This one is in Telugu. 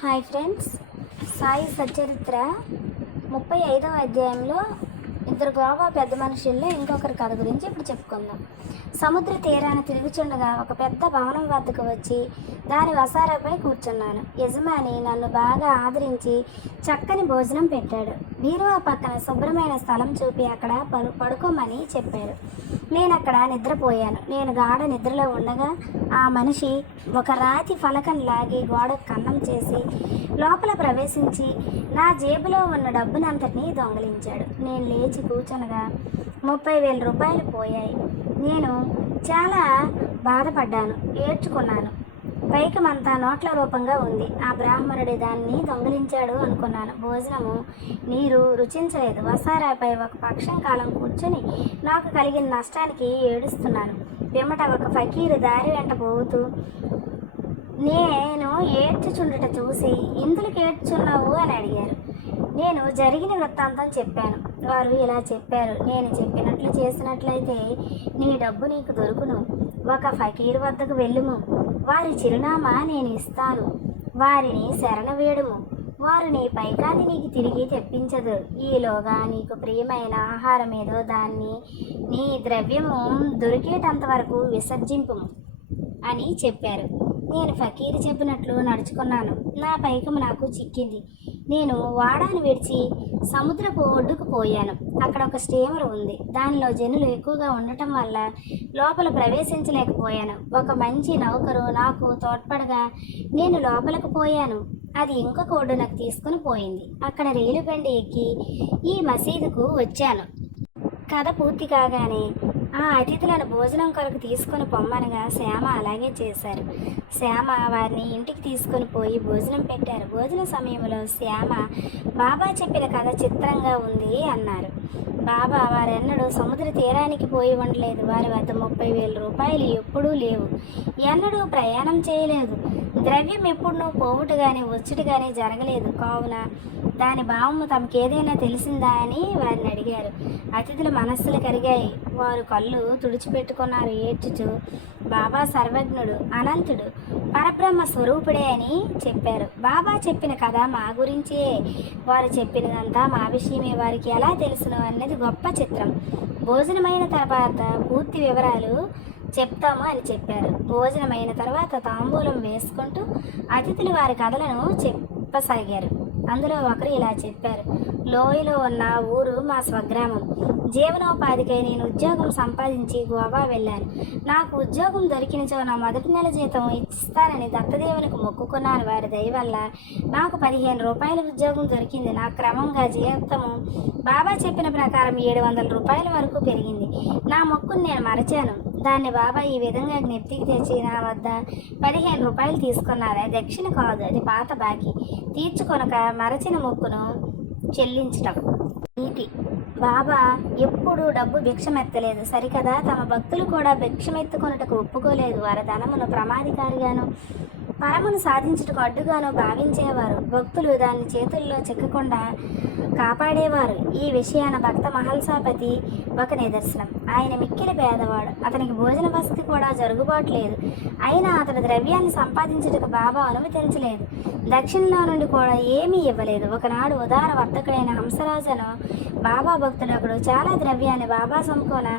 హాయ్ ఫ్రెండ్స్, సాయి సచరిత్ర 35వ అధ్యాయంలో ఇద్దరు గోవా పెద్ద మనుషుల్లో ఇంకొకరి కథ గురించి ఇప్పుడు చెప్పుకుందాం. సముద్ర తీరాన్ని తిరుగుచుండగా ఒక పెద్ద భవనం వద్దకు వచ్చి దాని వసారాపై కూర్చున్నాను. యజమాని నన్ను బాగా ఆదరించి చక్కని భోజనం పెట్టాడు. బీరువా పక్కన శుభ్రమైన స్థలం చూపి అక్కడ పడుకోమని చెప్పాడు. నేను అక్కడ నిద్రపోయాను. నేను గాఢ నిద్రలో ఉండగా ఆ మనిషి ఒక రాతి ఫలకం లాగి గోడకు కన్నం చేసి లోపల ప్రవేశించి నా జేబులో ఉన్న డబ్బునంతటినీ దొంగలించాడు. నేను లేచి కూర్చొనగా 30,000 రూపాయలు పోయాయి. నేను చాలా బాధపడ్డాను, ఏడ్చుకున్నాను. పైకమంతా నోట్ల రూపంగా ఉంది. ఆ బ్రాహ్మణుడి దాన్ని దొంగిలించాడు అనుకున్నాను. భోజనము నీరు రుచించలేదు. వసారాపై ఒక పక్షం కాలం కూర్చొని నాకు కలిగిన నష్టానికి ఏడుస్తున్నాను. పిమ్మట ఒక ఫకీరు దారి వెంట పోతూ నేను ఏడ్చుచుండుట చూసి ఇందులోకి ఏడ్చున్నావు అని అడిగారు. నేను జరిగిన వృత్తాంతం చెప్పాను. వారు ఇలా చెప్పారు: నేను చెప్పినట్లు చేసినట్లయితే నీ డబ్బు నీకు దొరుకును. ఒక ఫకీరు వద్దకు వెళ్ళుము, వారి చిరునామా నేను ఇస్తాను. వారిని శరణ వేడుము, వారు నీ పైకాన్ని నీకు తిరిగి తెప్పించదు. ఈలోగా నీకు ప్రియమైన ఆహారం ఏదో దాన్ని నీ ద్రవ్యము దొరికేటంత వరకు విసర్జింపుము అని చెప్పారు. నేను ఫకీరు చెప్పినట్లు నడుచుకున్నాను. నా పైకము నాకు చిక్కింది. నేను వాడాను విడిచి సముద్రపు ఒడ్డుకు పోయాను. అక్కడ ఒక స్టీమర్ ఉంది. దానిలో జనులు ఎక్కువగా ఉండటం వల్ల లోపల ప్రవేశించలేకపోయాను. ఒక మంచి నౌకరు నాకు తోడ్పడగా నేను లోపలికి పోయాను. అది ఇంకొక ఒడ్డునకు తీసుకుని పోయింది. అక్కడ రైలు బండి ఎక్కి ఈ మసీదుకు వచ్చాను. కథ పూర్తి కాగానే ఆ అతిథులను భోజనం కొరకు తీసుకొని పొమ్మనగా శ్యామ అలాగే చేశారు. శ్యామ వారిని ఇంటికి తీసుకొని పోయి భోజనం పెట్టారు. భోజన సమయంలో శ్యామ బాబా చెప్పిన కథ చిత్రంగా ఉంది అన్నారు. బాబా వారెన్నడూ సముద్ర తీరానికి పోయి ఉండలేదు. వారి వద్ద 30,000 రూపాయలు ఎప్పుడూ లేవు. ఎన్నడూ ప్రయాణం చేయలేదు. ద్రవ్యం ఎప్పుడూ పోవుట కానీ వచ్చుట కానీ జరగలేదు. కావున దాని భావము తమకేదైనా తెలిసిందా అని వారిని అడిగారు. అతిథుల మనస్సులు కరిగాయి. వారు కళ్ళు తుడిచిపెట్టుకున్నారు. ఏడ్చుచు బాబా సర్వజ్ఞుడు, అనంతుడు, పరబ్రహ్మ స్వరూపుడే అని చెప్పారు. బాబా చెప్పిన కథ మా గురించే. వారు చెప్పినదంతా మా విషయమే. వారికి ఎలా తెలుసును అన్నది గొప్ప చిత్రం. భోజనమైన తర్వాత పూర్తి వివరాలు చెప్తాము అని చెప్పారు. భోజనమైన తర్వాత తాంబూలం వేసుకుంటూ అతిథులు వారి కథలను చెప్పసాగారు. అందులో ఒకరు ఇలా చెప్పారు: లోయలో ఉన్న ఊరు మా స్వగ్రామం. జీవనోపాధికై నేను ఉద్యోగం సంపాదించి గోవా వెళ్ళాను. నాకు ఉద్యోగం దొరికినచో నా మొదటి నెల జీతం ఇస్తానని దత్తదేవునికి మొక్కుకున్నాను. వారి దయ వల్ల నాకు 15 రూపాయల ఉద్యోగం దొరికింది. నా క్రమంగా జీవితము బాబా చెప్పిన ప్రకారం 700 రూపాయల వరకు పెరిగింది. నా మొక్కును నేను మరచాను. దాన్ని బాబా ఈ విధంగా జ్ఞప్తికి తెచ్చి నా వద్ద 15 రూపాయలు తీసుకున్నారు. అది దక్షిణ కాదు, అది పాత బాకీ. తీర్చుకొనక మరచిన మొక్కును చెల్లించటం నీతి. బాబా ఎప్పుడూ డబ్బు భిక్షమెత్తలేదు. సరికదా తమ భక్తులు కూడా భిక్షమెత్తుకొనుటకు ఒప్పుకోలేదు. వారి ధనమును ప్రమాదికారిగాను పరమును సాధించుటకు అడ్డుగాను భావించేవారు. భక్తులు దాన్ని చేతుల్లో చిక్కకుండా కాపాడేవారు. ఈ విషయాన భక్త మహల్సాపతి ఒక నిదర్శనం. ఆయన మిక్కిలి పేదవాడు. అతనికి భోజన వసతి కూడా జరుగుబాటు లేదు. అయినా అతడు ద్రవ్యాన్ని సంపాదించుటకు బాబా అనుమతించలేదు. దక్షిణలో నుండి కూడా ఏమీ ఇవ్వలేదు. ఒకనాడు ఉదార వర్తకుడైన హంసరాజను బాబా భక్తుడు ఒకడు చాలా ద్రవ్యాన్ని బాబా సముఖమున